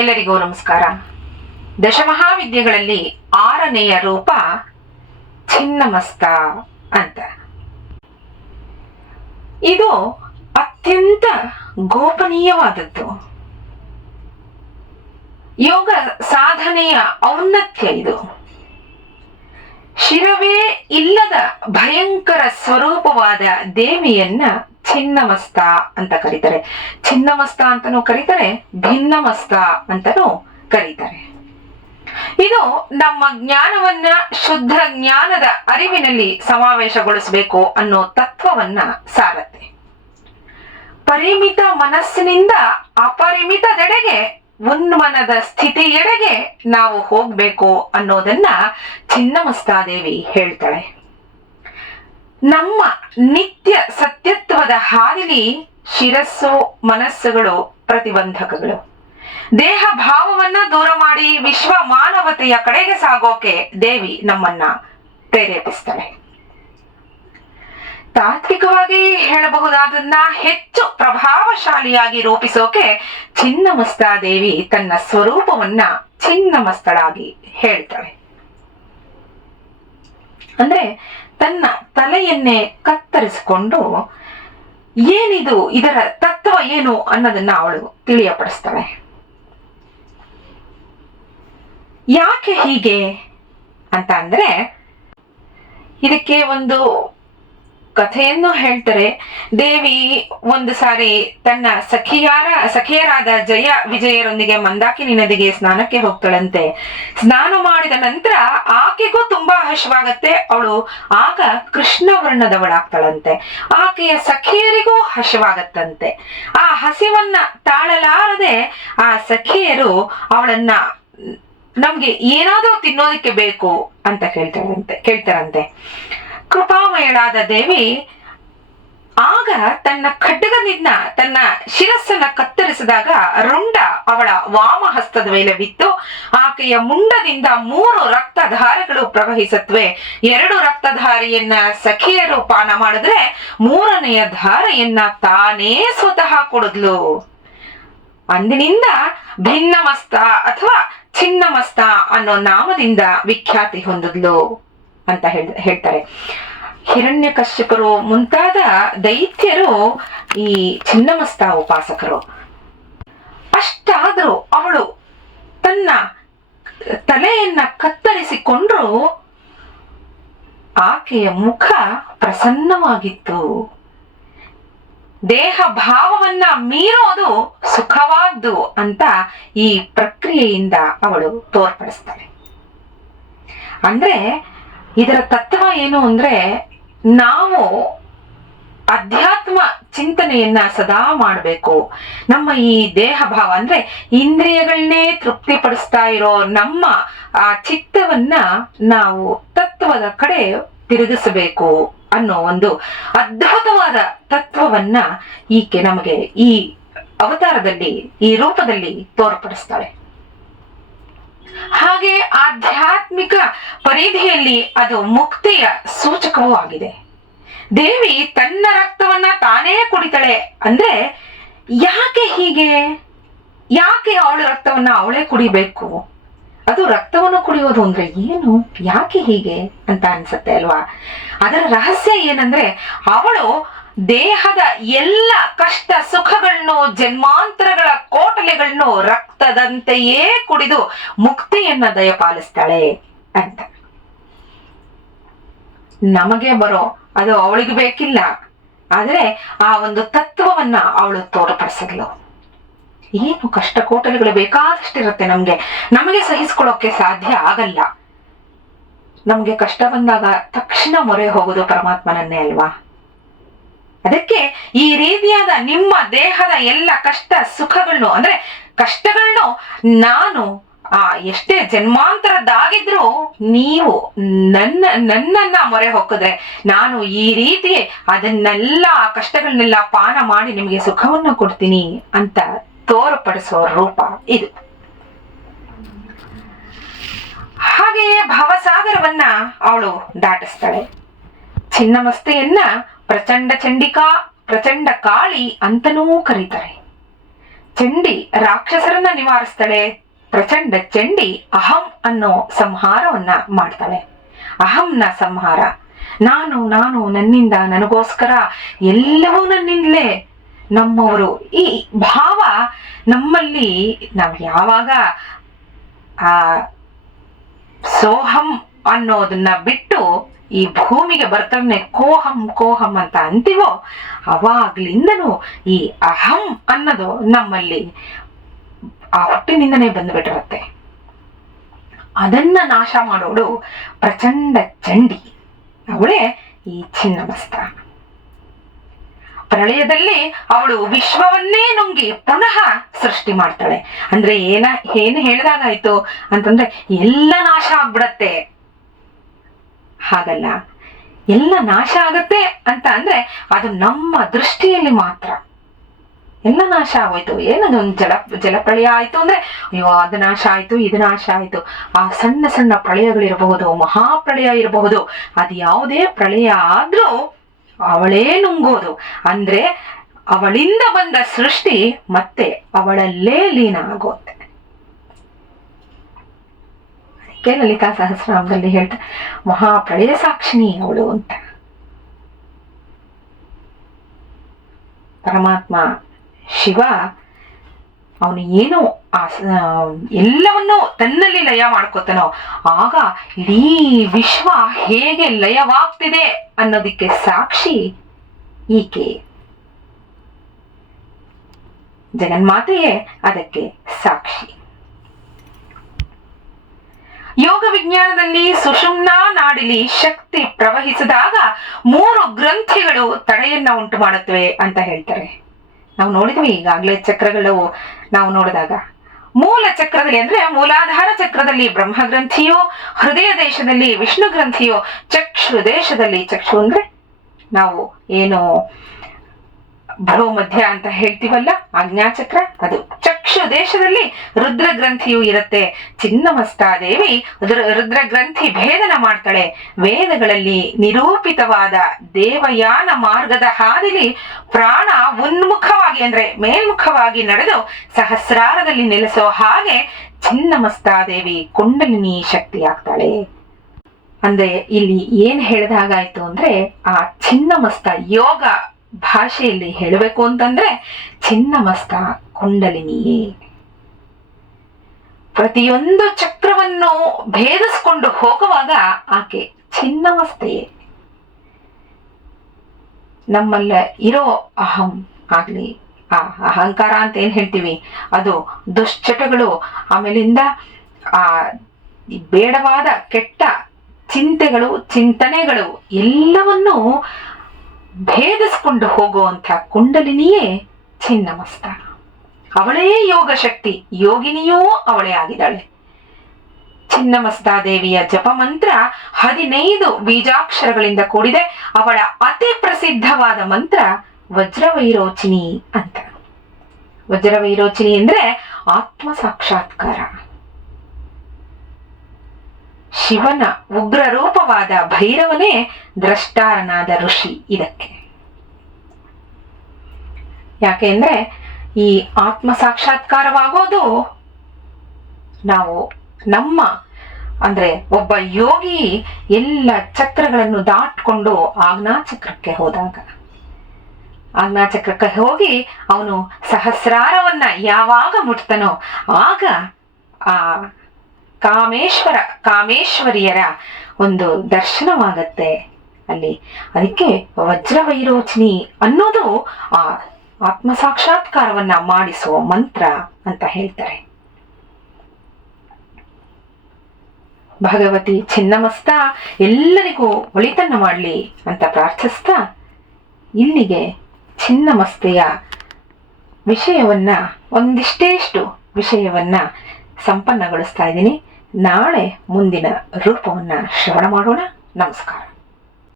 ಎಲ್ಲರಿಗೂ ನಮಸ್ಕಾರ. ದಶಮಹಾವಿದ್ಯೆಗಳಲ್ಲಿ 6ನೆಯ ರೂಪ ಛಿನ್ನಮಸ್ತ ಅಂತ. ಇದು ಅತ್ಯಂತ ಗೋಪನೀಯವಾದದ್ದು. ಯೋಗ ಸಾಧನೆಯ ಔನ್ನತ್ಯ ಇದು. ಶಿರವೇ ಇಲ್ಲದ ಭಯಂಕರ ಸ್ವರೂಪವಾದ ದೇವಿಯನ್ನ ಛಿನ್ನಮಸ್ತ ಅಂತ ಕರೀತಾರೆ. ಛಿನ್ನಮಸ್ತ ಅಂತನೂ ಕರೀತಾರೆ, ಭಿನ್ನಮಸ್ತ ಅಂತನೂ ಕರೀತಾರೆ. ಇದು ನಮ್ಮ ಜ್ಞಾನವನ್ನ ಶುದ್ಧ ಜ್ಞಾನದ ಅರಿವಿನಲ್ಲಿ ಸಮಾವೇಶಗೊಳಿಸಬೇಕು ಅನ್ನೋ ತತ್ವವನ್ನ ಸಾರತ್ತೆ. ಪರಿಮಿತ ಮನಸ್ಸಿನಿಂದ ಅಪರಿಮಿತದೆಡೆಗೆ, ಉನ್ಮನದ ಸ್ಥಿತಿಯೆಡೆಗೆ ನಾವು ಹೋಗ್ಬೇಕು ಅನ್ನೋದನ್ನ ಛಿನ್ನಮಸ್ತಾದೇವಿ ಹೇಳ್ತಾಳೆ. ನಮ್ಮ ನಿತ್ಯ ಸತ್ಯತ್ವದ ಹಾದಿಲಿ ಶಿರಸ್ಸು ಮನಸ್ಸುಗಳು ಪ್ರತಿಬಂಧಕಗಳು. ದೇಹ ಭಾವವನ್ನ ದೂರ ಮಾಡಿ ವಿಶ್ವ ಮಾನವತೆಯ ಕಡೆಗೆ ಸಾಗೋಕೆ ದೇವಿ ನಮ್ಮನ್ನ ಪ್ರೇರೇಪಿಸ್ತಾಳೆ. ತಾತ್ವಿಕವಾಗಿ ಹೇಳಬಹುದಾದನ್ನ ಹೆಚ್ಚು ಪ್ರಭಾವಶಾಲಿಯಾಗಿ ರೂಪಿಸೋಕೆ ಛಿನ್ನಮಸ್ತಾದೇವಿ ತನ್ನ ಸ್ವರೂಪವನ್ನ ಛಿನ್ನಮಸ್ತಳಾಗಿ ಹೇಳ್ತಾಳೆ. ಅಂದ್ರೆ ತನ್ನ ತಲೆಯನ್ನೇ ಕತ್ತರಿಸಿಕೊಂಡು ಏನಿದು, ಇದರ ತತ್ವ ಏನು ಅನ್ನೋದನ್ನ ಅವಳು ತಿಳಿಯಪಡಿಸ್ತಾಳೆ. ಯಾಕೆ ಹೀಗೆ ಅಂತ ಅಂದ್ರೆ ಇದಕ್ಕೆ ಒಂದು ಕಥೆಯನ್ನು ಹೇಳ್ತಾರೆ. ದೇವಿ ಒಂದು ಸಾರಿ ತನ್ನ ಸಖಿಯರಾದ ಜಯ ವಿಜಯರೊಂದಿಗೆ ಮಂದಾಕಿನಿ ನದಿಗೆ ಸ್ನಾನಕ್ಕೆ ಹೋಗ್ತಾಳಂತೆ. ಸ್ನಾನ ಮಾಡಿದ ನಂತರ ಆಕೆಗೂ ತುಂಬಾ ಹಸಿವಾಗತ್ತೆ. ಅವಳು ಆಗ ಕೃಷ್ಣ ವರ್ಣದವಳಾಗ್ತಾಳಂತೆ. ಆಕೆಯ ಸಖಿಯರಿಗೂ ಹಸಿವಾಗತ್ತಂತೆ. ಆ ಹಸಿವನ್ನ ತಾಳಲಾರದೆ ಆ ಸಖಿಯರು ಅವಳನ್ನ ನಮ್ಗೆ ಏನಾದ್ರೂ ತಿನ್ನೋದಕ್ಕೆ ಬೇಕು ಅಂತ ಕೇಳ್ತಾರಂತೆ. ಕೃಪಾಮಯಳಾದ ದೇವಿ ಆಗ ತನ್ನ ಖಡ್ಗದಿಂದ ತನ್ನ ಶಿರಸ್ಸನ್ನ ಕತ್ತರಿಸಿದಾಗ ರುಂಡ ಅವಳ ವಾಮಹಸ್ತದ ಮೇಲೆ ಬಿತ್ತು. ಆಕೆಯ ಮುಂಡದಿಂದ 3 ರಕ್ತಧಾರೆಗಳು ಪ್ರವಹಿಸತ್ವೆ. 2 ರಕ್ತಧಾರೆಯನ್ನ ಸಖಿಯರು ಪಾನ ಮಾಡಿದ್ರೆ 3ನೆಯ ಧಾರೆಯನ್ನ ತಾನೇ ಸ್ವತಃ ಕುಡಿದ್ಲು. ಅಂದಿನಿಂದ ಭಿನ್ನಮಸ್ತ ಅಥವಾ ಛಿನ್ನಮಸ್ತ ಅನ್ನೋ ನಾಮದಿಂದ ವಿಖ್ಯಾತಿ ಹೊಂದಿದ್ಲು ಅಂತ ಹೇಳ್ತಾರೆ. ಹಿರಣ್ಯಕಶ್ಯಪರು ಮುಂತಾದ ದೈತ್ಯರು ಈ ಛಿನ್ನಮಸ್ತ ಉಪಾಸಕರು. ಅಷ್ಟಾದ್ರೂ ಅವಳು ತನ್ನ ತಲೆಯನ್ನ ಕತ್ತರಿಸಿಕೊಂಡ್ರು ಆಕೆಯ ಮುಖ ಪ್ರಸನ್ನವಾಗಿತ್ತು. ದೇಹ ಭಾವವನ್ನ ಮೀರೋದು ಸುಖವಾದ್ದು ಅಂತ ಈ ಪ್ರಕ್ರಿಯೆಯಿಂದ ಅವಳು ತೋರ್ಪಡಿಸ್ತಾಳೆ. ಅಂದ್ರೆ ಇದರ ತತ್ವ ಏನು ಅಂದ್ರೆ, ನಾವು ಅಧ್ಯಾತ್ಮ ಚಿಂತನೆಯನ್ನ ಸದಾ ಮಾಡಬೇಕು. ನಮ್ಮ ಈ ದೇಹ ಭಾವ ಅಂದ್ರೆ ಇಂದ್ರಿಯಗಳನ್ನೇ ತೃಪ್ತಿಪಡಿಸ್ತಾ ಇರೋ ನಮ್ಮ ಆ ಚಿತ್ತವನ್ನ ನಾವು ತತ್ವದ ಕಡೆ ತಿರುಗಿಸಬೇಕು ಅನ್ನೋ ಒಂದು ಅದ್ಭುತವಾದ ತತ್ವವನ್ನ ಈಕೆ ನಮಗೆ ಈ ಅವತಾರದಲ್ಲಿ, ಈ ರೂಪದಲ್ಲಿ ತೋರ್ಪಡಿಸ್ತಾಳೆ. ಹಾಗೆ ಆಧ್ಯಾತ್ಮಿಕ ಪರಿಧಿಯಲ್ಲಿ ಅದು ಮುಕ್ತಿಯ ಸೂಚಕವೂ ಆಗಿದೆ. ದೇವಿ ತನ್ನ ರಕ್ತವನ್ನ ತಾನೇ ಕುಡಿತಾಳೆ. ಅಂದ್ರೆ ಯಾಕೆ ಹೀಗೆ? ಯಾಕೆ ಅವಳ ರಕ್ತವನ್ನ ಅವಳೇ ಕುಡಿಬೇಕು? ಅದು ರಕ್ತವನ್ನು ಕುಡಿಯೋದು ಅಂದ್ರೆ ಏನು, ಯಾಕೆ ಹೀಗೆ ಅಂತ ಅನ್ಸುತ್ತೆ ಅಲ್ವಾ? ಅದರ ರಹಸ್ಯ ಏನಂದ್ರೆ, ಅವಳು ದೇಹದ ಎಲ್ಲ ಕಷ್ಟ ಸುಖಗಳನ್ನು, ಜನ್ಮಾಂತರಗಳ ಕೋಟಲೆಗಳನ್ನು ರಕ್ತದಂತೆಯೇ ಕುಡಿದು ಮುಕ್ತಿಯನ್ನ ದಯಪಾಲಿಸ್ತಾಳೆ ಅಂತ. ನಮಗೆ ಬರೋ ಅದು ಅವಳಿಗೆ ಬೇಕಿಲ್ಲ, ಆದ್ರೆ ಆ ಒಂದು ತತ್ವವನ್ನ ಅವಳು ತೋರ್ಪಡಿಸಲು. ಏನು ಕಷ್ಟ ಕೋಟಲೆಗಳು ಬೇಕಾದಷ್ಟಿರುತ್ತೆ ನಮಗೆ ಸಹಿಸ್ಕೊಳ್ಳೋಕೆ ಸಾಧ್ಯ ಆಗಲ್ಲ. ನಮ್ಗೆ ಕಷ್ಟ ಬಂದಾಗ ತಕ್ಷಣ ಮೊರೆ ಹೋಗೋದು ಪರಮಾತ್ಮನನ್ನೇ ಅಲ್ವಾ? ಅದಕ್ಕೆ ಈ ರೀತಿಯಾದ ನಿಮ್ಮ ದೇಹದ ಎಲ್ಲ ಕಷ್ಟ ಸುಖಗಳನ್ನು, ಅಂದ್ರೆ ಕಷ್ಟಗಳನ್ನು ನಾನು ಎಷ್ಟೇ ಜನ್ಮಾಂತರದ್ದಾಗಿದ್ರು ನೀವು ನನ್ನನ್ನ ಮೊರೆ ಹೊಕ್ಕಿದ್ರೆ ನಾನು ಈ ರೀತಿ ಅದನ್ನೆಲ್ಲ ಕಷ್ಟಗಳನ್ನೆಲ್ಲ ಪಾನ ಮಾಡಿ ನಿಮಗೆ ಸುಖವನ್ನು ಕೊಡ್ತೀನಿ ಅಂತ ತೋರ್ಪಡಿಸೋ ರೂಪ ಇದು. ಹಾಗೆಯೇ ಭವಸಾಗರವನ್ನ ಅವಳು ದಾಟಿಸ್ತಾಳೆ. ಛಿನ್ನಮಸ್ತೆಯನ್ನ ಪ್ರಚಂಡ ಚಂಡಿಕಾ, ಪ್ರಚಂಡ ಕಾಳಿ ಅಂತನೂ ಕರೀತಾರೆ. ಚಂಡಿ ರಾಕ್ಷಸರನ್ನ ನಿವಾರಿಸ್ತಾಳೆ. ಪ್ರಚಂಡ ಚಂಡಿ ಅಹಂ ಅನ್ನೋ ಸಂಹಾರವನ್ನ ಮಾಡ್ತಾಳೆ. ಅಹಂನ ಸಂಹಾರ, ನಾನು ನಾನು ನನ್ನಿಂದ, ನನಗೋಸ್ಕರ, ಎಲ್ಲವೂ ನನ್ನಿಂದಲೇ, ನಮ್ಮವರು, ಈ ಭಾವ ನಮ್ಮಲ್ಲಿ ನಾವು ಯಾವಾಗ ಆ ಸೋಹಂ ಅನ್ನೋದನ್ನ ಬಿಟ್ಟು ಈ ಭೂಮಿಗೆ ಬರ್ತಾನೆ ಕೋಹಂ ಕೋಹಂ ಅಂತ ಅಂತೀವೋ ಅವಾಗ್ಲಿಂದನೂ ಈ ಅಹಂ ಅನ್ನೋದು ನಮ್ಮಲ್ಲಿ ಆ ಹುಟ್ಟಿನಿಂದನೇ ಬಂದ್ಬಿಟ್ಟಿರತ್ತೆ. ಅದನ್ನ ನಾಶ ಮಾಡೋಳು ಪ್ರಚಂಡ ಚಂಡಿ, ಅವಳೇ ಈ ಚಿನ್ನಮಸ್ತ. ಪ್ರಳಯದಲ್ಲಿ ಅವಳು ವಿಶ್ವವನ್ನೇ ನುಂಗಿ ಪುನಃ ಸೃಷ್ಟಿ ಮಾಡ್ತಾಳೆ. ಅಂದ್ರೆ ಏನು ಹೇಳಿದಾಗಾಯ್ತು ಅಂತಂದ್ರೆ ಎಲ್ಲ ನಾಶ ಆಗ್ಬಿಡತ್ತೆ. ಹಾಗಲ್ಲ, ಎಲ್ಲ ನಾಶ ಆಗತ್ತೆ ಅಂತ ಅಂದ್ರೆ ಅದು ನಮ್ಮ ದೃಷ್ಟಿಯಲ್ಲಿ ಮಾತ್ರ. ಎಲ್ಲ ನಾಶ ಆಗೋಯ್ತು, ಏನದು ಒಂದು ಜಲಪ್ರಳಯ ಆಯ್ತು ಅಂದ್ರೆ ಅಯ್ಯೋ ಅದು ನಾಶ ಆಯ್ತು, ಇದು ನಾಶ ಆಯ್ತು. ಆ ಸಣ್ಣ ಸಣ್ಣ ಪ್ರಳಯಗಳಿರಬಹುದು, ಮಹಾಪ್ರಳಯ ಇರಬಹುದು, ಅದು ಯಾವುದೇ ಪ್ರಳಯ ಆದ್ರೂ ಅವಳೇ ನುಂಗೋದು. ಅಂದ್ರೆ ಅವಳಿಂದ ಬಂದ ಸೃಷ್ಟಿ ಮತ್ತೆ ಅವಳಲ್ಲೇ ಲೀನ ಆಗೋತ್ತೆ. ಅದಕ್ಕೆ ಲಲಿತಾ ಸಹಸ್ರನಾಮದಲ್ಲಿ ಹೇಳ್ತಾ ಮಹಾಪ್ರಳಯ ಸಾಕ್ಷಿಣಿ ಅವಳು ಅಂತ. ಪರಮಾತ್ಮ ಶಿವ ಅವನು ಏನು ಎಲ್ಲವನ್ನೂ ತನ್ನಲ್ಲಿ ಲಯ ಮಾಡ್ಕೋತಾನೋ ಆಗ ಇಡೀ ವಿಶ್ವ ಹೇಗೆ ಲಯವಾಗ್ತಿದೆ ಅನ್ನೋದಕ್ಕೆ ಸಾಕ್ಷಿ ಈಕೆ. ಜಗನ್ಮಾತೆಯೇ ಅದಕ್ಕೆ ಸಾಕ್ಷಿ. ಯೋಗ ವಿಜ್ಞಾನದಲ್ಲಿ ಸುಷುಮ್ನಾ ನಾಡಿಲಿ ಶಕ್ತಿ ಪ್ರವಹಿಸಿದಾಗ 3 ಗ್ರಂಥಿಗಳು ತಡೆಯನ್ನ ಉಂಟು ಮಾಡುತ್ತವೆ ಅಂತ ಹೇಳ್ತಾರೆ. ನಾವು ನೋಡಿದ್ವಿ ಈಗಾಗಲೇ ಚಕ್ರಗಳು ನಾವು ನೋಡಿದಾಗ, ಮೂಲ ಚಕ್ರದಲ್ಲಿ ಅಂದ್ರೆ ಮೂಲಾಧಾರ ಚಕ್ರದಲ್ಲಿ ಬ್ರಹ್ಮಗ್ರಂಥಿಯು, ಹೃದಯ ದೇಶದಲ್ಲಿ ವಿಷ್ಣು ಗ್ರಂಥಿಯು, ಚಕ್ಷು ದೇಶದಲ್ಲಿ, ಚಕ್ಷು ಅಂದ್ರೆ ನಾವು ಏನು ಭ್ರೂಮಧ್ಯ ಅಂತ ಹೇಳ್ತೀವಲ್ಲ ಆಜ್ಞಾಚಕ್ರ, ಅದು ಚಕ್ಷು ದೇಶದಲ್ಲಿ ರುದ್ರ ಗ್ರಂಥಿಯು ಇರುತ್ತೆ. ಚಿನ್ನಮಸ್ತಾದೇವಿ ರುದ್ರ ಗ್ರಂಥಿ ಭೇದನ ಮಾಡ್ತಾಳೆ. ವೇದಗಳಲ್ಲಿ ನಿರೂಪಿತವಾದ ದೇವಯಾನ ಮಾರ್ಗದ ಹಾದಿಲಿ ಪ್ರಾಣ ಉನ್ಮುಖವಾಗಿ ಅಂದ್ರೆ ಮೇಲ್ಮುಖವಾಗಿ ನಡೆದು ಸಹಸ್ರಾರದಲ್ಲಿ ನೆಲೆಸೋ ಹಾಗೆ ಚಿನ್ನಮಸ್ತಾದೇವಿ ಕುಂಡಲಿನಿ ಶಕ್ತಿ ಆಗ್ತಾಳೆ. ಅಂದ್ರೆ ಇಲ್ಲಿ ಏನ್ ಹೇಳ್ದಾಗಾಯ್ತು ಅಂದ್ರೆ ಆ ಚಿನ್ನಮಸ್ತ ಯೋಗ ಭಾಷೆಯಲ್ಲಿ ಹೇಳಬೇಕು ಅಂತಂದ್ರೆ ಚಿನ್ನಮಸ್ತ ಕುಂಡಲಿನಿಯೇ. ಪ್ರತಿಯೊಂದು ಚಕ್ರವನ್ನು ಭೇದಿಸ್ಕೊಂಡು ಹೋಗುವಾಗ ಆಕೆ ಚಿನ್ನಮಸ್ತೆಯೇ. ನಮ್ಮಲ್ಲ ಇರೋ ಅಹಂ ಆಗ್ಲಿ, ಆ ಅಹಂಕಾರ ಅಂತ ಏನ್ ಹೇಳ್ತೀವಿ ಅದು ದುಶ್ಚಟಗಳು, ಆಮೇಲಿಂದ ಆ ಬೇಡವಾದ ಕೆಟ್ಟ ಚಿಂತೆಗಳು, ಚಿಂತನೆಗಳು ಎಲ್ಲವನ್ನೂ ಭೇದಿಸ್ಕೊಂಡು ಹೋಗುವಂಥ ಕುಂಡಲಿನಿಯೇ ಚಿನ್ನಮಸ್ತ. ಅವಳೇ ಯೋಗ ಶಕ್ತಿ, ಯೋಗಿನಿಯೂ ಅವಳೇ ಆಗಿದ್ದಾಳೆ. ಚಿನ್ನಮಸ್ತಾದೇವಿಯ ಜಪ ಮಂತ್ರ 15 ಬೀಜಾಕ್ಷರಗಳಿಂದ ಕೂಡಿದೆ. ಅವಳ ಅತಿ ಪ್ರಸಿದ್ಧವಾದ ಮಂತ್ರ ವಜ್ರವೈರೋಚಿನಿ ಅಂತ. ವಜ್ರವೈರೋಚಿನಿ ಅಂದ್ರೆ ಆತ್ಮ ಸಾಕ್ಷಾತ್ಕಾರ. ಶಿವನ ಉಗ್ರ ರೂಪವಾದ ಭೈರವನೇ ದ್ರಷ್ಟಾರನಾದ ಋಷಿ ಇದಕ್ಕೆ. ಯಾಕೆಂದ್ರೆ ಈ ಆತ್ಮ ಸಾಕ್ಷಾತ್ಕಾರವಾಗೋದು ನಾವು ನಮ್ಮ ಅಂದ್ರೆ ಒಬ್ಬ ಯೋಗಿ ಎಲ್ಲ ಚಕ್ರಗಳನ್ನು ದಾಟ್ಕೊಂಡು ಆಜ್ಞಾಚಕ್ರಕ್ಕೆ ಹೋದಾಗ, ಆಜ್ಞಾಚಕ್ರಕ್ಕೆ ಹೋಗಿ ಅವನು ಸಹಸ್ರಾರವನ್ನ ಯಾವಾಗ ಮುಟ್ತಾನೋ ಆಗ ಆ ಕಾಮೇಶ್ವರಿಯರ ಒಂದು ದರ್ಶನವಾಗತ್ತೆ ಅಲ್ಲಿ. ಅದಕ್ಕೆ ವಜ್ರವೈರೋಚಿನಿ ಅನ್ನೋದು ಆ ಆತ್ಮ ಸಾಕ್ಷಾತ್ಕಾರವನ್ನ ಮಾಡಿಸುವ ಮಂತ್ರ ಅಂತ ಹೇಳ್ತಾರೆ. ಭಗವತಿ ಚಿನ್ನಮಸ್ತ ಎಲ್ಲರಿಗೂ ಒಳಿತನ್ನ ಮಾಡ್ಲಿ ಅಂತ ಪ್ರಾರ್ಥಿಸ್ತಾ ಇಲ್ಲಿಗೆ ಚಿನ್ನಮಸ್ತೆಯ ವಿಷಯವನ್ನ ಒಂದಿಷ್ಟೇಷ್ಟು ವಿಷಯವನ್ನ ಸಂಪನ್ನಗೊಳಿಸ್ತಾ ಇದ್ದೀನಿ. ನಾಳೆ ಮುಂದಿನ ರೂಪವನ್ನ ಶ್ರವಣ ಮಾಡೋಣ. ನಮಸ್ಕಾರ.